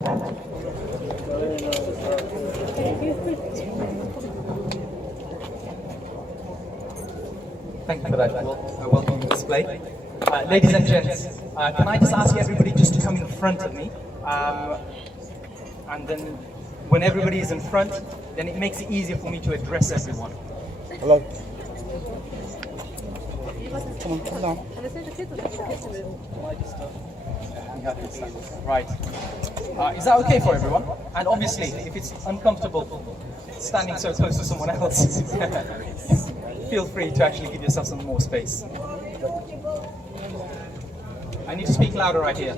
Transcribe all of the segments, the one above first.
Thank you for that welcome display. Ladies and gents, can I just ask everybody just to come in front of me? And then when everybody is in front, then it makes it easier for me to address everyone. Hello. Right. Is that okay for everyone? And obviously, if it's uncomfortable standing so close to someone else, feel free to actually give yourself some more space. I need to speak louder right here.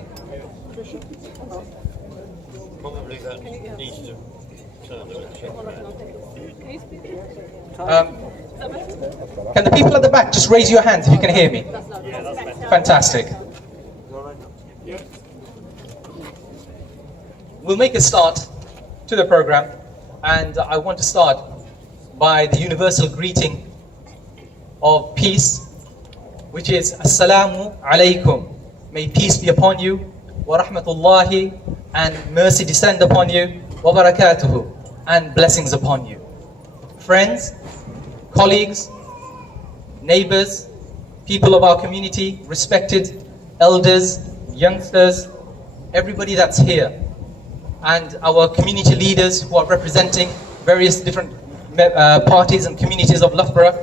Probably that needs to turn a check. Can the people at the back just raise your hands if you can hear me? Fantastic. We'll make a start to the program, and I want to start by the universal greeting of peace, which is Assalamu alaikum. May peace be upon you, wa rahmatullahi, and mercy descend upon you, wa barakatuhu, and blessings upon you. Friends, colleagues, neighbors, people of our community, respected elders, youngsters, everybody that's here, and our community leaders who are representing various different parties and communities of Loughborough,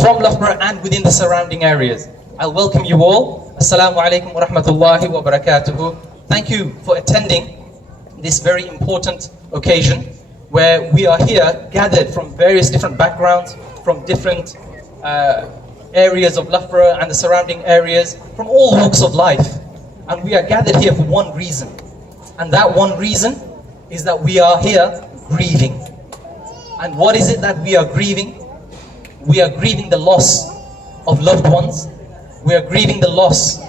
from Loughborough and within the surrounding areas. I welcome you all. Assalamu alaikum wa rahmatullahi wa barakatuhu. Thank you for attending this very important occasion where we are here gathered from various different backgrounds, from different areas of Loughborough and the surrounding areas, from all walks of life. And we are gathered here for one reason. And that one reason is that we are here grieving. And what is it that we are grieving? We are grieving the loss of loved ones. We are grieving the loss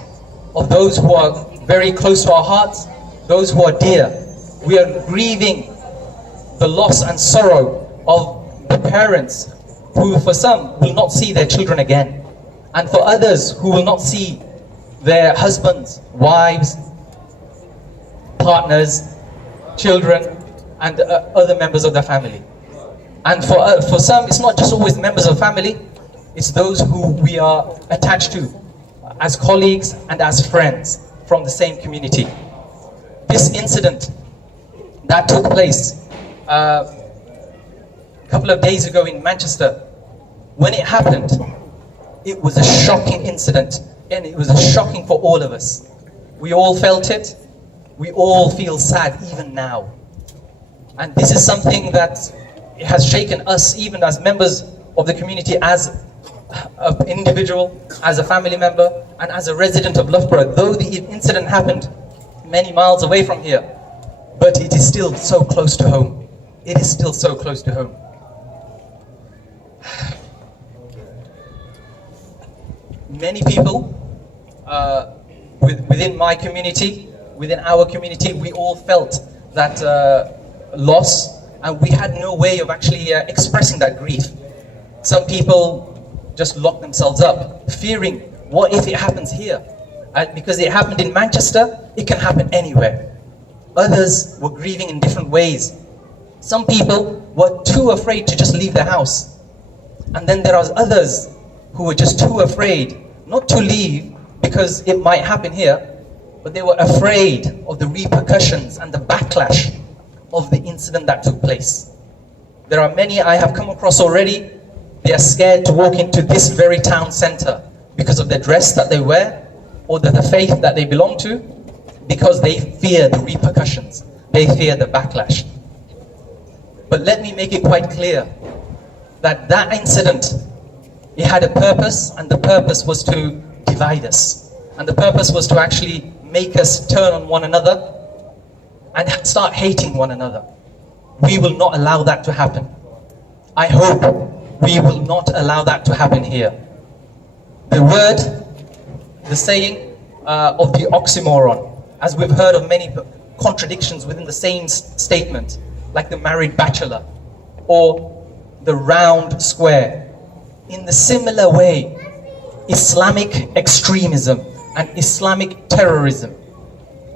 of those who are very close to our hearts, those who are dear. We are grieving the loss and sorrow of the parents who, for some, will not see their children again. And for others who will not see their husbands, wives, partners, children, and other members of their family. And for some, it's not just always members of family, it's those who we are attached to as colleagues and as friends from the same community. This incident that took place a couple of days ago in Manchester, when it happened, it was a shocking incident, and it was shocking for all of us. We all felt it. We all feel sad even now. And this is something that has shaken us even as members of the community, as an individual, as a family member, and as a resident of Loughborough. Though the incident happened many miles away from here, but it is still so close to home. It is still so close to home. Many people within my community, within our community, we all felt that loss, and we had no way of actually expressing that grief. Some people just locked themselves up, fearing, what if it happens here? And because it happened in Manchester, it can happen anywhere. Others were grieving in different ways. Some people were too afraid to just leave the house. And then there are others who were just too afraid not to leave because it might happen here, but they were afraid of the repercussions and the backlash of the incident that took place. There are many I have come across already. They are scared to walk into this very town centre because of the dress that they wear or the faith that they belong to, because they fear the repercussions. They fear the backlash. But let me make it quite clear that that incident, it had a purpose, and the purpose was to divide us. And the purpose was to actually make us turn on one another and start hating one another. We will not allow that to happen. I hope we will not allow that to happen here. The word, the saying of the oxymoron, as we've heard of many contradictions within the same statement, like the married bachelor or the round square. In the similar way, Islamic extremism and Islamic terrorism,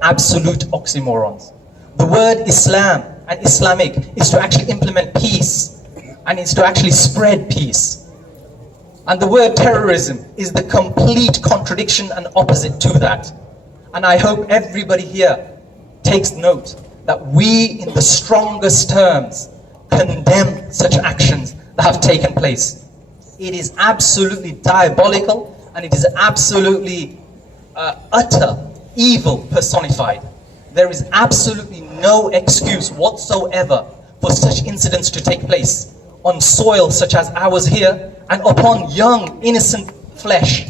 absolute oxymorons. The word Islam and Islamic is to actually implement peace, and it's to actually spread peace. And the word terrorism is the complete contradiction and opposite to that. And I hope everybody here takes note that we, in the strongest terms, condemn such actions that have taken place. It is absolutely diabolical, and it is absolutely utter evil personified. There is absolutely no excuse whatsoever for such incidents to take place on soil such as ours here, and upon young, innocent flesh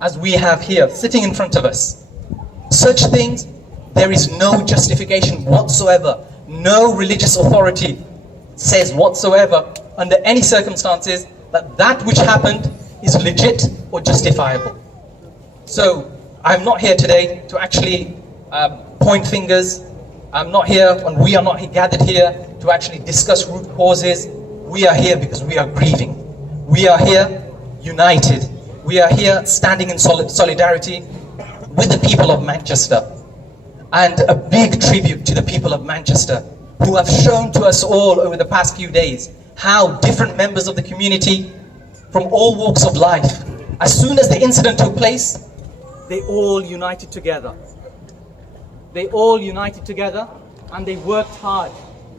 as we have here, sitting in front of us. Such things, there is no justification whatsoever. No religious authority says whatsoever, under any circumstances, that that which happened is legit or justifiable. So, I'm not here today to actually point fingers. I'm not here, and we are not gathered here to actually discuss root causes. We are here because we are grieving. We are here united. We are here standing in solidarity with the people of Manchester. And a big tribute to the people of Manchester, who have shown to us all over the past few days how different members of the community from all walks of life, as soon as the incident took place, they all united together. They all united together, and they worked hard,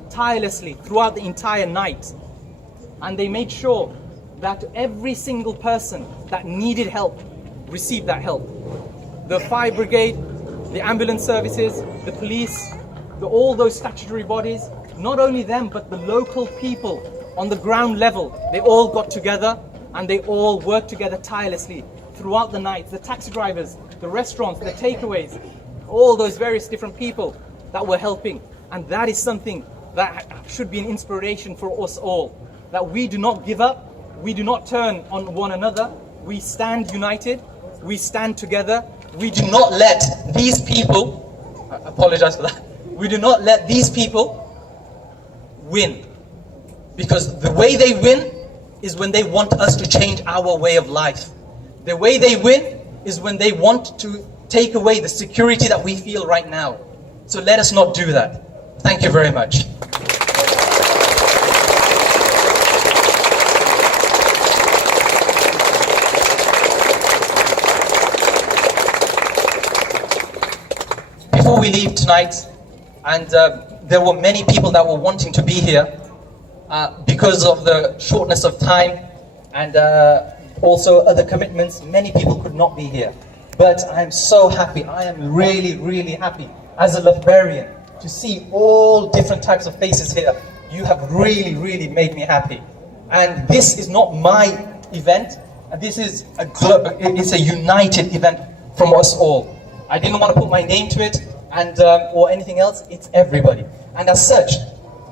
tirelessly throughout the entire night. And they made sure that every single person that needed help received that help. The fire brigade, the ambulance services, the police, all those statutory bodies, not only them, but the local people on the ground level, they all got together and they all worked together tirelessly throughout the night. The taxi drivers, the restaurants, the takeaways, all those various different people that were helping. And that is something that should be an inspiration for us all, that we do not give up, we do not turn on one another, we stand united, we stand together, we do not let these people, I apologize for that, we do not let these people win. Because the way they win is when they want us to change our way of life. The way they win is when they want to take away the security that we feel right now. So let us not do that. Thank you very much. Before we leave tonight, and there were many people that were wanting to be here, because of the shortness of time and also other commitments, many people could not be here. But I'm so happy, I am really, really happy as a Loughboroughrian to see all different types of faces here. You have really, really made me happy. And this is not my event, this is it's a united event from us all. I didn't want to put my name to it and or anything else, it's everybody. And as such,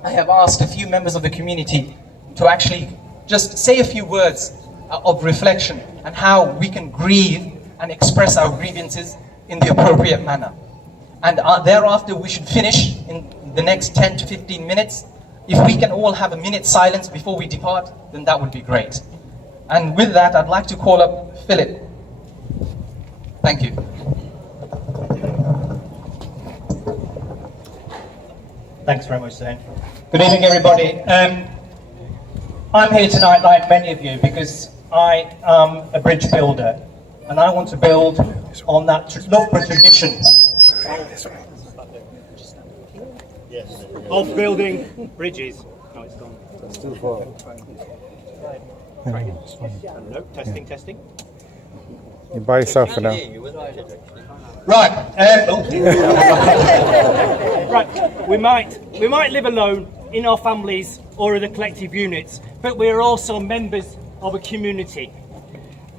I have asked a few members of the community to actually just say a few words of reflection and how we can grieve and express our grievances in the appropriate manner. And thereafter we should finish in the next 10 to 15 minutes. If we can all have a minute's silence before we depart, then that would be great. And with that, I'd like to call up Philip. Thank you. Thanks very much, Zane. Good evening, everybody. I'm here tonight, like many of you, because I am a bridge builder, and I want to build on that Loughborough tradition of building bridges. No, it's gone. That's too far. No, testing, testing. You're by yourself for now. Right. Right. We might live alone in our families or in the collective units, but we are also members of a community.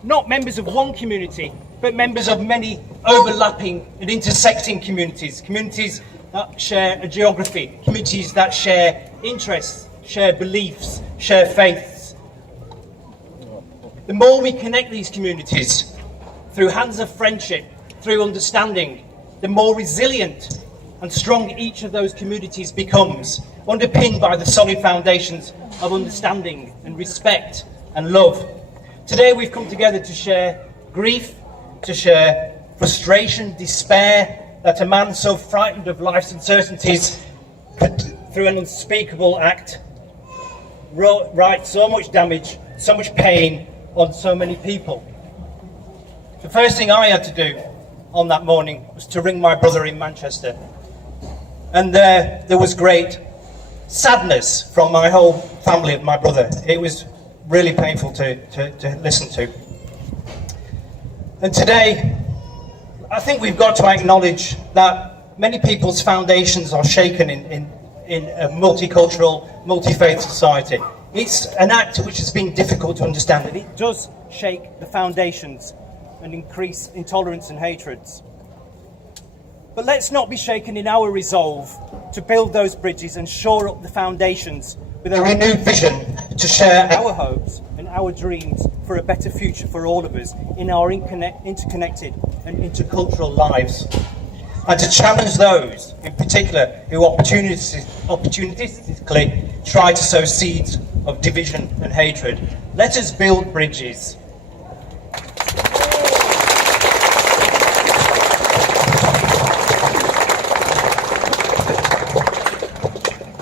Not members of one community, but members of many overlapping and intersecting communities. Communities that share a geography, communities that share interests, share beliefs, share faiths. The more we connect these communities through hands of friendship, through understanding, the more resilient and strong each of those communities becomes, underpinned by the solid foundations of understanding and respect and love. Today we've come together to share grief, to share frustration, despair that a man so frightened of life's uncertainties could, through an unspeakable act, write so much damage, so much pain on so many people. The first thing I had to do on that morning was to ring my brother in Manchester. And there was great sadness from my whole family of my brother. It was really painful to listen to. And today, I think we've got to acknowledge that many people's foundations are shaken in a multicultural, multi-faith society. It's an act which has been difficult to understand, and it does shake the foundations and increase intolerance and hatreds. But let's not be shaken in our resolve to build those bridges and shore up the foundations with a renewed vision to share our hopes and our dreams for a better future for all of us in our interconnected and intercultural lives. And to challenge those, in particular, who opportunistically try to sow seeds of division and hatred. Let us build bridges.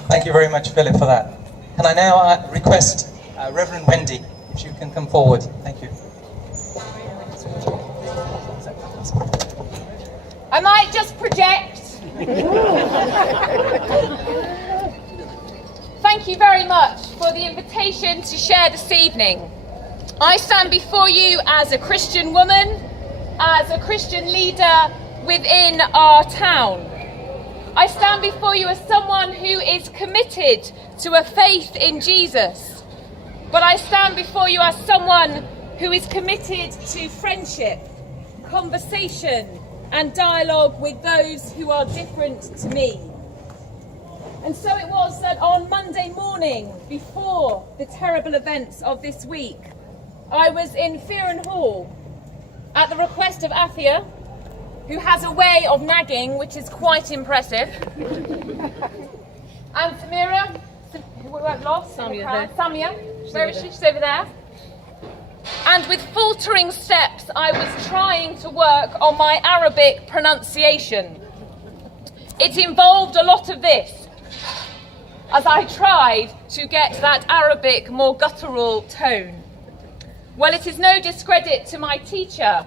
Thank you very much, Philip, for that. Can I now request Reverend Wendy, if you can come forward. Thank you. I might just project. Thank you very much for the invitation to share this evening. I stand before you as a Christian woman, as a Christian leader within our town. I stand before you as someone who is committed to a faith in Jesus. But I stand before you as someone who is committed to friendship, conversation, and dialogue with those who are different to me. And so it was that on Monday morning, before the terrible events of this week, I was in Fearon Hall at the request of Athia, who has a way of nagging which is quite impressive. And Samira, who I've lost, Samia, where is she? She's over there. And with faltering steps, I was trying to work on my Arabic pronunciation. It involved a lot of this, as I tried to get that Arabic, more guttural tone. Well, it is no discredit to my teacher,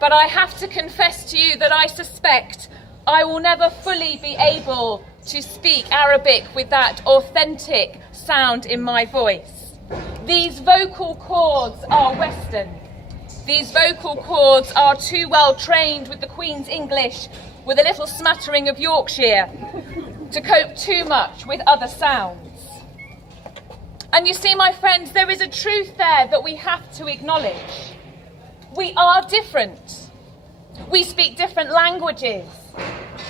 but I have to confess to you that I suspect I will never fully be able to speak Arabic with that authentic sound in my voice. These vocal cords are Western. These vocal cords are too well trained with the Queen's English, with a little smattering of Yorkshire, to cope too much with other sounds. And you see, my friends, there is a truth there that we have to acknowledge. We are different. We speak different languages.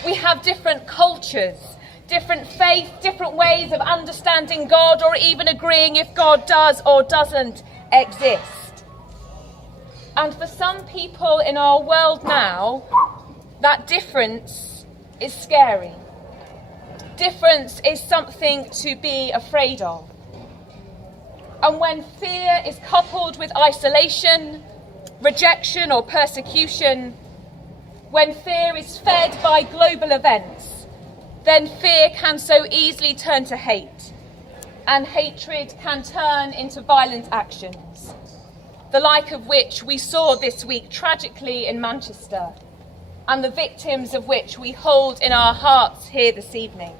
We have different cultures, different faith, different ways of understanding God, or even agreeing if God does or doesn't exist. And for some people in our world now, that difference is scary. Difference is something to be afraid of. And when fear is coupled with isolation, rejection or persecution, when fear is fed by global events, then fear can so easily turn to hate, and hatred can turn into violent actions, the like of which we saw this week tragically in Manchester, and the victims of which we hold in our hearts here this evening.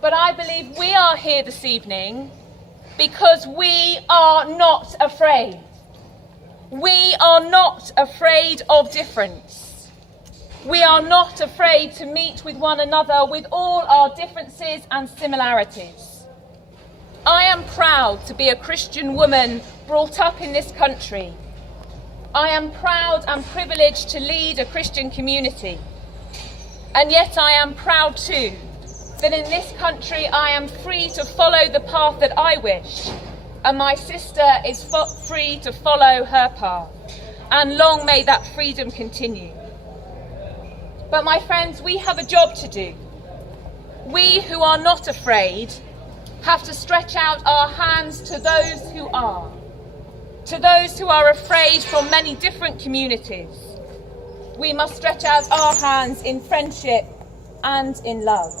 But I believe we are here this evening because we are not afraid. We are not afraid of difference. We are not afraid to meet with one another with all our differences and similarities. I am proud to be a Christian woman brought up in this country. I am proud and privileged to lead a Christian community. And yet I am proud too that in this country I am free to follow the path that I wish, and my sister is free to follow her path. And long may that freedom continue. But my friends, we have a job to do. We who are not afraid have to stretch out our hands to those who are afraid from many different communities. We must stretch out our hands in friendship and in love.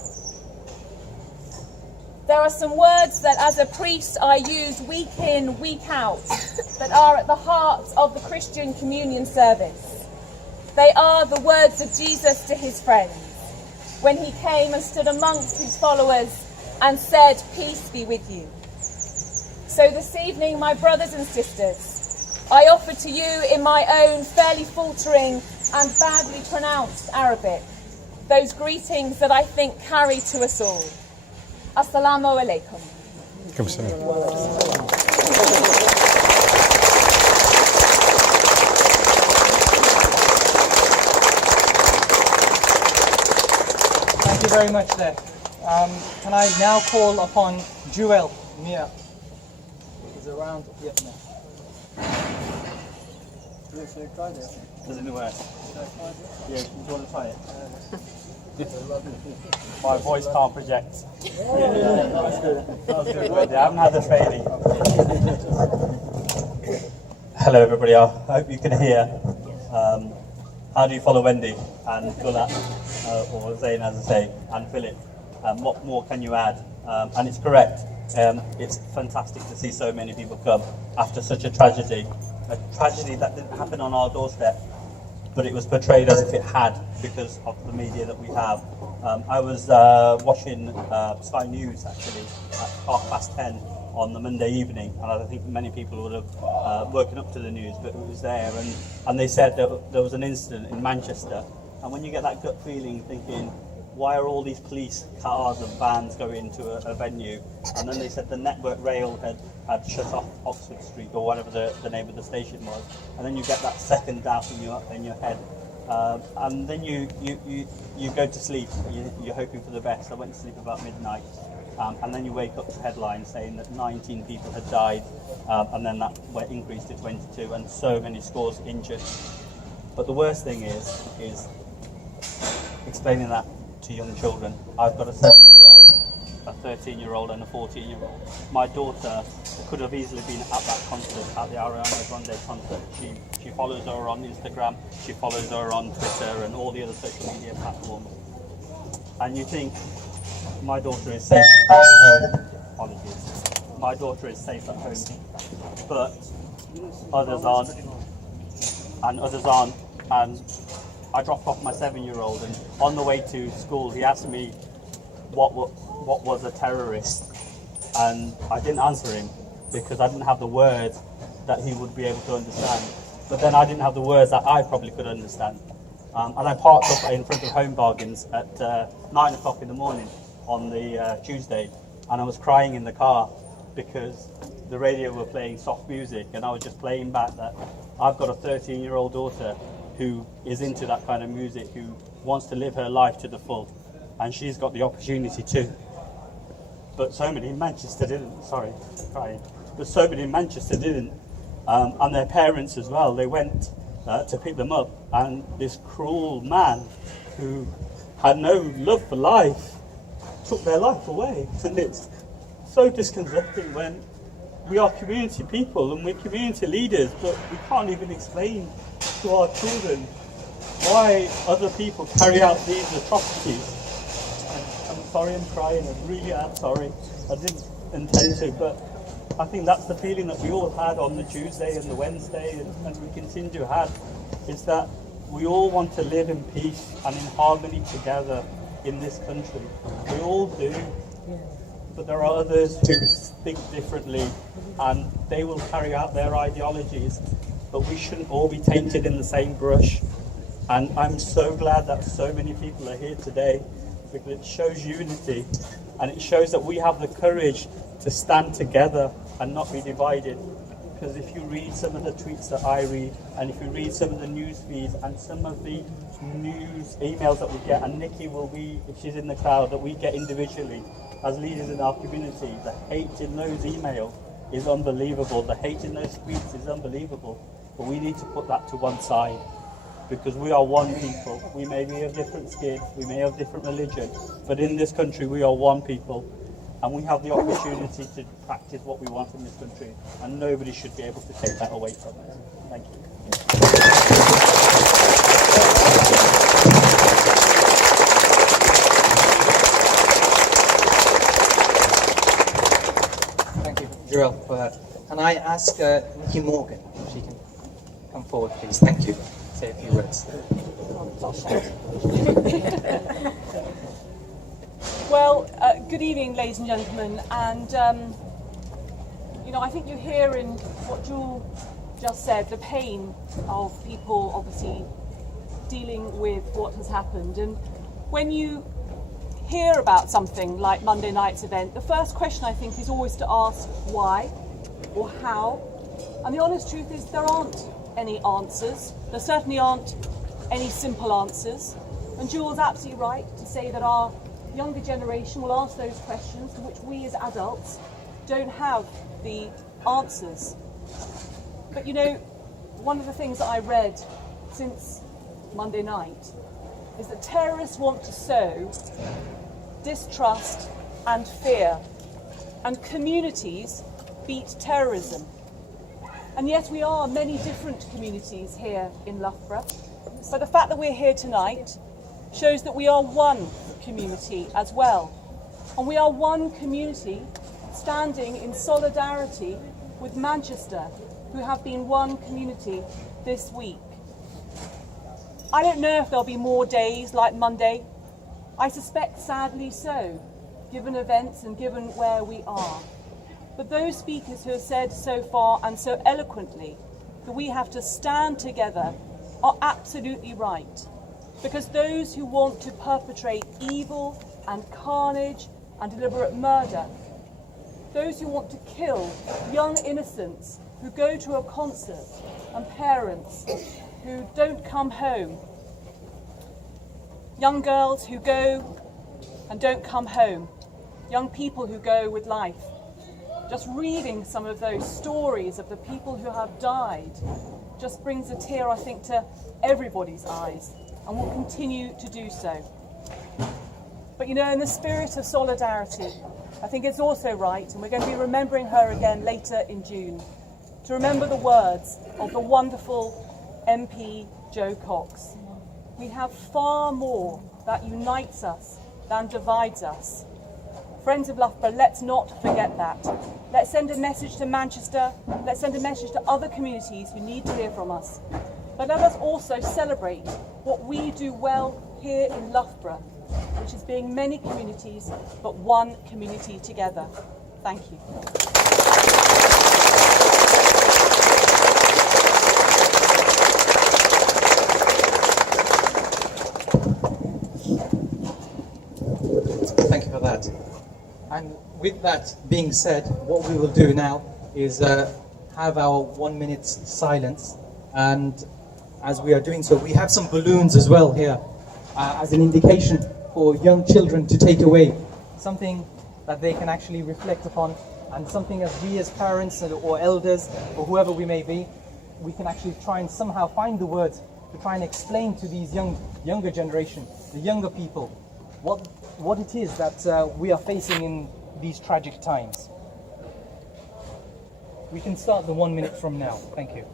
There are some words that as a priest I use week in, week out, that are at the heart of the Christian communion service. They are the words of Jesus to his friends when he came and stood amongst his followers and said, "Peace be with you." So this evening, my brothers and sisters, I offer to you in my own fairly faltering and badly pronounced Arabic those greetings that I think carry to us all. Assalamu alaikum. Come sit. Thank you very much there. Can I now call upon Jewel Mia? Is around? Yeah, no. Should I try this? Does it work? Should I try this? Yeah, do you want to try it? My voice can't project. I haven't had the training. Hello everybody, I hope you can hear. How do you follow Wendy and Gulat, or Zayn as I say, and Philip? What more can you add? And it's correct. It's fantastic to see so many people come after such a tragedy that didn't happen on our doorstep, but it was portrayed as if it had because of the media that we have. I was watching Sky News actually at 10:30 on the Monday evening, and I think many people would have woken up to the news, but it was there, and they said that there was an incident in Manchester, and when you get that gut feeling thinking, why are all these police cars and vans going into a venue? And then they said the Network Rail had shut off Oxford Street or whatever the name of the station was. And then you get that second doubt in your head. And then you go to sleep, you're hoping for the best. I went to sleep about midnight. And then you wake up to headlines saying that 19 people had died. And then that increased to 22 and so many scores injured. But the worst thing is explaining that to young children. I've got a 7-year-old, a 13-year-old and a 14-year-old. My daughter could have easily been at that concert, at the Ariana Grande concert. She follows her on Instagram, she follows her on Twitter and all the other social media platforms. And you think, my daughter is safe at home. Apologies. My daughter is safe at home. But others aren't. And others aren't. And I dropped off my 7-year-old, and on the way to school he asked me what was a terrorist, and I didn't answer him because I didn't have the words that he would be able to understand. But then I didn't have the words that I probably could understand. And I parked up in front of Home Bargains at 9 o'clock in the morning on the Tuesday, and I was crying in the car because the radio were playing soft music, and I was just playing back that I've got a 13-year-old daughter who is into that kind of music, who wants to live her life to the full, and she's got the opportunity too. But so many in Manchester didn't. Sorry, crying. But so many in Manchester didn't, and their parents as well. They went to pick them up, and this cruel man who had no love for life took their life away. And it's so disconcerting when we are community people and we're community leaders, but we can't even explain to our children why other people carry out these atrocities. I'm sorry I'm crying, I really am sorry. I didn't intend to, but I think that's the feeling that we all had on the Tuesday and the Wednesday, and we continue to have, is that we all want to live in peace and in harmony together in this country. We all do. But there are others who think differently, and they will carry out their ideologies, but we shouldn't all be tainted in the same brush. And I'm so glad that so many people are here today, because it shows unity, and it shows that we have the courage to stand together and not be divided. Because if you read some of the tweets that I read, and if you read some of the news feeds and some of the news emails that we get, and Nikki will be, if she's in the crowd, that we get individually as leaders in our community, the hate in those emails is unbelievable. The hate in those tweets is unbelievable. But we need to put that to one side, because we are one people. We may be of different skin, we may have different religion, but in this country we are one people, and we have the opportunity to practice what we want in this country, and nobody should be able to take that away from us. Thank you. Joel, for her. Can I ask Nikki Morgan if she can come forward, please? Thank you. Say a few words. Well, good evening, ladies and gentlemen. And, I think you hear in what Jewel just said, the pain of people obviously dealing with what has happened. And when you hear about something like Monday night's event, the first question I think is always to ask why or how. And the honest truth is there aren't any answers. There certainly aren't any simple answers. And Jewel's absolutely right to say that our younger generation will ask those questions to which we as adults don't have the answers. But one of the things that I read since Monday night is that terrorists want to sow distrust and fear, and communities beat terrorism. And yet we are many different communities here in Loughborough. But the fact that we're here tonight shows that we are one community as well. And we are one community standing in solidarity with Manchester, who have been one community this week. I don't know if there'll be more days like Monday. I suspect sadly so, given events and given where we are. But those speakers who have said so far and so eloquently that we have to stand together are absolutely right. Because those who want to perpetrate evil and carnage and deliberate murder, those who want to kill young innocents who go to a concert and parents who don't come home, young girls who go and don't come home, young people who go with life. Just reading some of those stories of the people who have died just brings a tear, I think, to everybody's eyes, and will continue to do so. But in the spirit of solidarity, I think it's also right, and we're going to be remembering her again later in June, to remember the words of the wonderful MP Jo Cox. We have far more that unites us than divides us. Friends of Loughborough, let's not forget that. Let's send a message to Manchester, let's send a message to other communities who need to hear from us. But let us also celebrate what we do well here in Loughborough, which is being many communities, but one community together. Thank you. Thank you for that. And with that being said, what we will do now is have our 1 minute silence. And as we are doing so, we have some balloons as well here as an indication for young children to take away, something that they can actually reflect upon, and something as we as parents or elders or whoever we may be, we can actually try and somehow find the words to try and explain to these younger generation, the younger people, what it is that we are facing in these tragic times. We can start the 1 minute from now. Thank you.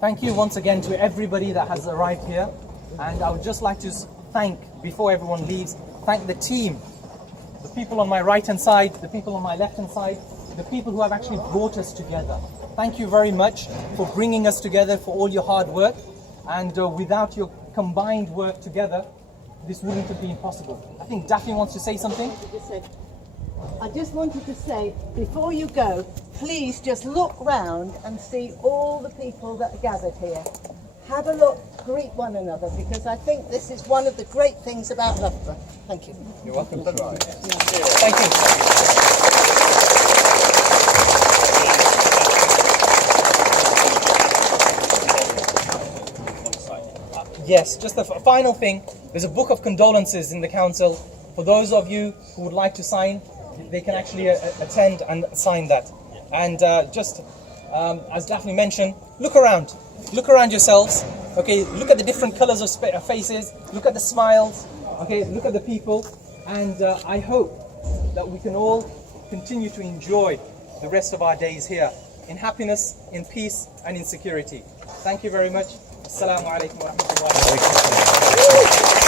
Thank you once again to everybody that has arrived here. And I would just like to thank, before everyone leaves, thank the team, the people on my right-hand side, the people on my left-hand side, the people who have actually brought us together. thank you very much for bringing us together, for all your hard work. And without your combined work together, this wouldn't have been possible. I think Daphne wants to say something. I just wanted to say, before you go, please just look round and see all the people that are gathered here. Have a look, greet one another, because I think this is one of the great things about Loughborough. Thank you. You're welcome. Thank you. Yes, just a final thing. There's a book of condolences in the council. For those of you who would like to sign, they can actually attend and sign that. And as Daphne mentioned, look around yourselves. Okay, look at the different colours of faces. Look at the smiles. Okay, look at the people. And I hope that we can all continue to enjoy the rest of our days here in happiness, in peace, and in security. Thank you very much. Assalamu alaikum wa rahmatullahi wa barakatuh.